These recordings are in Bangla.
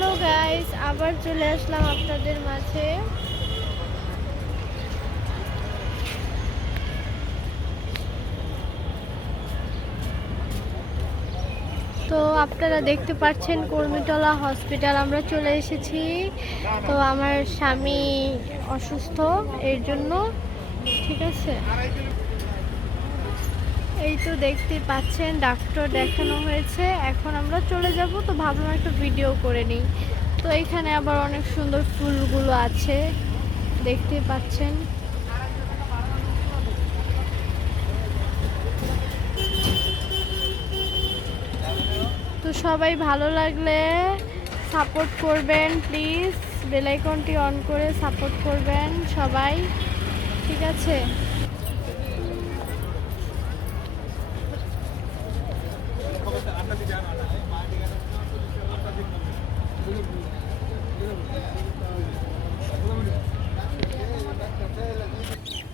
হ্যালো গাইস, আবার চলে আসলাম আপনাদের মাঝে। তো আপনারা দেখতে পাচ্ছেন কর্মীটলা হসপিটাল আমরা চলে এসেছি। তো আমার স্বামী অসুস্থ, এর জন্য। ঠিক আছে, এই তো দেখতে পাচ্ছেন ডাক্তার দেখানো হয়েছে, এখন আমরা চলে যাব। তো ভাবলাম একটা ভিডিও করে নিই। তো এখানে আবার অনেক সুন্দর ফুলগুলো আছে, দেখতে পাচ্ছেন। তো সবাই ভালো লাগলে সাপোর্ট করবেন প্লিজ, বেল আইকনটি অন করে সাপোর্ট করবেন সবাই, ঠিক আছে।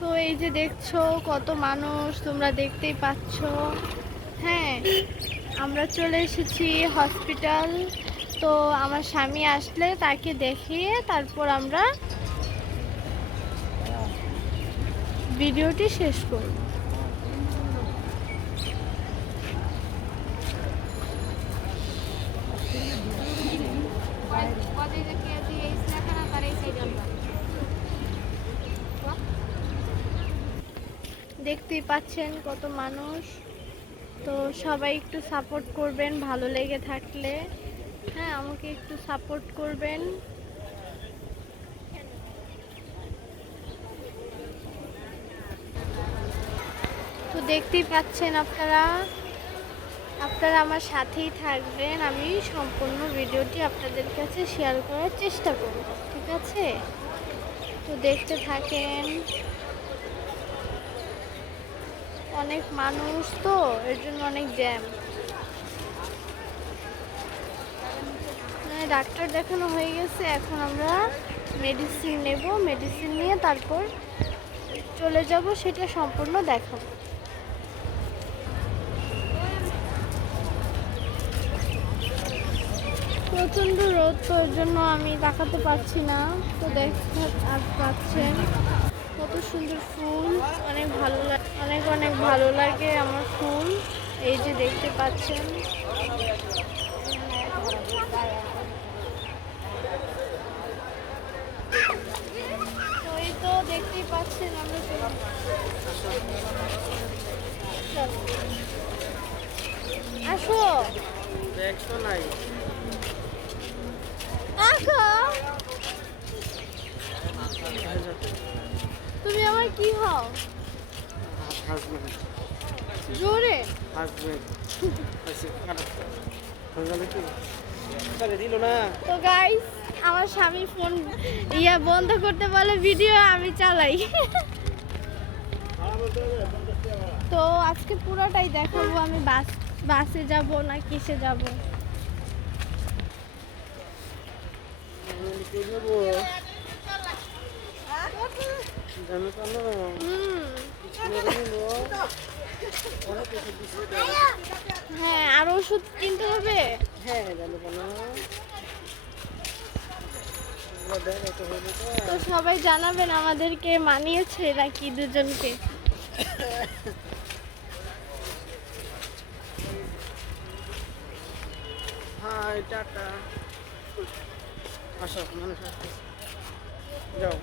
তো এই যে দেখছো কত মানুষ, তোমরা দেখতেই পাচ্ছ। হ্যাঁ, আমরা চলে এসেছি হসপিটাল। তো আমার স্বামী আসলে তাকে দেখিয়ে তারপর আমরা ভিডিওটি শেষ করব। দেখতেই পাচ্ছেন কত মানুষ। তো সবাই একটু সাপোর্ট করবেন ভালো লেগে থাকলে। হ্যাঁ, আমাকে একটু সাপোর্ট করবেন। তো দেখতেই পাচ্ছেন আপনারা আমার সাথেই থাকবেন, আমি সম্পূর্ণ ভিডিওটি আপনাদের কাছে শেয়ার করার চেষ্টা করব, ঠিক আছে। তো দেখতে থাকেন। অনেক মানুষ, তো এর জন্য অনেক জ্যাম। ডাক্তার দেখানো হয়ে গেছে, এখন আমরা মেডিসিন নেব, মেডিসিন নিয়ে তারপর চলে যাব, সেটা সম্পূর্ণ দেখাবো। প্রচণ্ড রোদ, তো এর জন্য আমি তাকাতে পারছি না। তো পাচ্ছেন কত সুন্দর ফুল, অনেক ভালো লাগে, অনেক অনেক ভালো লাগে আমার ফুল। এই যে দেখতে পাচ্ছেন। তো এই তো দেখতেই পাচ্ছেন, আমরা আসো দেখছো নাই তুমি আমার কি হও? জোরে দিল না। তো গাইস, আমার স্বামী ফোন বন্ধ করতে বলে, ভিডিও আমি চালাই। তো আজকে পুরোটাই দেখাবো আমি, বাসে যাব না কিসে যাব। হ্যাঁ, আর ওষুধ কিনতে হবে। তো সবাই জানাবেন আমাদেরকে মানিয়েছে নাকি দুজনকে। হাই টাটা, আসো মানুষ যাও।